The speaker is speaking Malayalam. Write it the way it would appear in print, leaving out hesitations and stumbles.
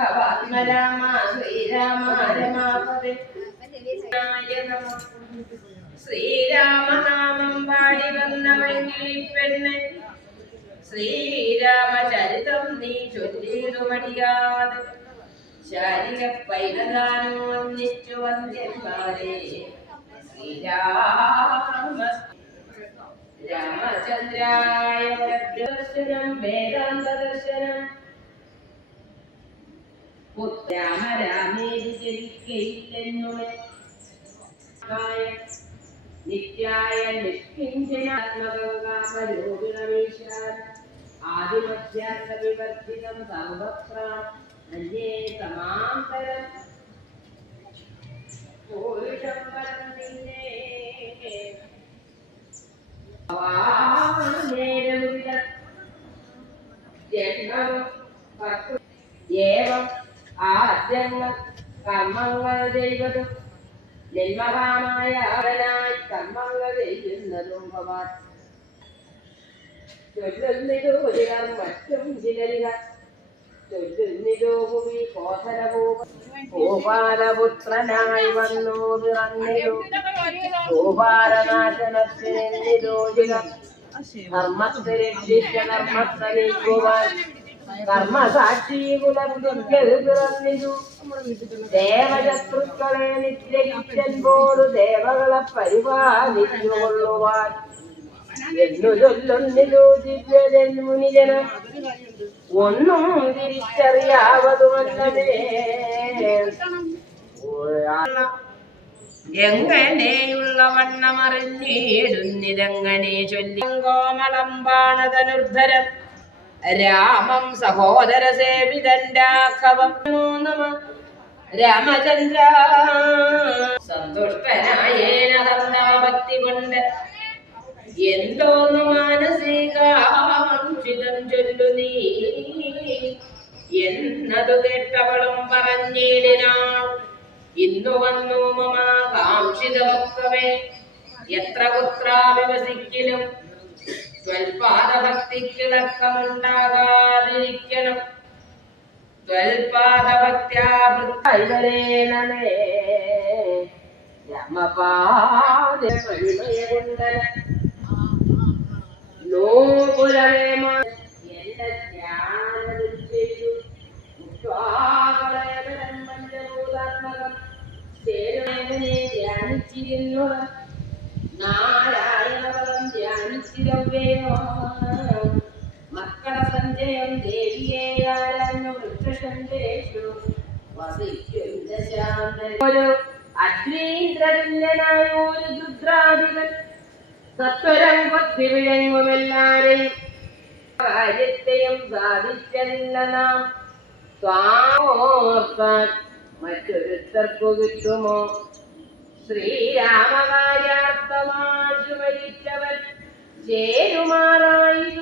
രാമ ശ്രീരാമ രമാപദേ നമഃ. ശ്രീരാമനാമം പാടി വന്നവെങ്കിൽ പെണ്ണ് ശ്രീരാമചരിതം നീ ചൊല്ലിടുമടിയാതെ ശാരിക പൈതദാനം ഒന്നിച്ചു വന്ധ്യന്മാരെ ശ്രീരാമ രാമചന്ദ്രായ ദർശനം വേദാന്ത ദർശനം രാമ രാമേതി ജപിക്കയില്ലെന്നുമേ നിത്യായ നിഷ്കിഞ്ചനാത്മകകാമരോഗിണമീശാൻ ആദിമധ്യാത്മ വിവർജിതം സർവത്ര അന്യേ സമാന്തരം പൂരുഷം വരന്തിന്നേ ഏവം ആദ്യങ്ങൾ കർമ്മങ്ങൾ ചെയ്തതും ജന്മകാമായ അവനായി കർമ്മങ്ങൾ ചെയ്യുന്നതും ഭവാൻ ചൊല്ലുന്നിതോ ചിലർ മറ്റും ചിലരികൾ ചൊല്ലുന്നിതോ ഭൂമി ഗോപാലപുത്രനായി വന്നു നിറഞ്ഞിരു ഗോപാലനാശനത്തിനെന്നിതോ ചിലർ ധർമ്മത്തെ രക്ഷിച്ച ധർമ്മത്തെ നീക്കുവാൻ കർമ്മസാക്ഷി കുലത്തിൽ പിറന്നിരു ദേവശത്രുക്കളെ നിഗ്രഹിച്ചെൻപോടു ദേവകളെ പരിപാലിച്ചുകൊള്ളുവാൻ എന്നു ചൊല്ലുന്നിരു ദിവ്യജന്മുനിജനം ഒന്നും തിരിച്ചറിയാവതുമല്ലേ എങ്ങനെയുള്ള വണ്ണമറിഞ്ഞിടുന്നിതെങ്ങനെ ചൊല്ലി കോമളം ബാണതനുർധരം രാമം സഹോദര സേവിതന്റാഖവം നമ രാമചന്ദ്ര സന്തുഷ്ടനായേനഹം കൊണ്ട് എന്തോന്നു മാനസികാംക്ഷിതം ചൊല്ലു നീ എന്നതു കേട്ടവളും പറഞ്ഞിടിനാൾ ഇന്നു വന്നു മമ കാംക്ഷിതമൊക്കവേ എത്ര പുത്രാവിവസിക്കലും ത്വൽപാദഭക്തിക്കിളക്കമുണ്ടാകാതിരിക്കണം ത്വൽപാദഭക്ത്യാവൃത്തൈവരേണമേ രാമപാദമണിമയകുണ്ടല നോപുരമേമ എന്റെ ജ്ഞാനത്തിൽ ചെയ്തു മുക്വാകളേവരം പഞ്ചഭൂതാത്മകം ചേരുമേനെ ധ്യാനിച്ചിരുന്നു നാരായണപദം ധ്യാനിച്ചിരവ്യയോ മക്കള സഞ്ജയം ദേവിയേയാലു വൃക്ഷശന്തേഷു വസിക്കുന്ന ശാന്തരു അഗ്നീന്ദ്രതുല്യനായ ഒരു രുദ്രാധിപൻ സത്വരം കൊത്തി വിഴങ്ങുമെല്ലാരെയും കാര്യത്തെയും സാധിച്ചതില്ല നാം സ്വാമോർത്താൻ മറ്റൊരുത്തർക്കു കിട്ടുമോ ശ്രീരാമകാര്യാർത്ഥമാശു മരിച്ചവൻ ചേരുമാറായി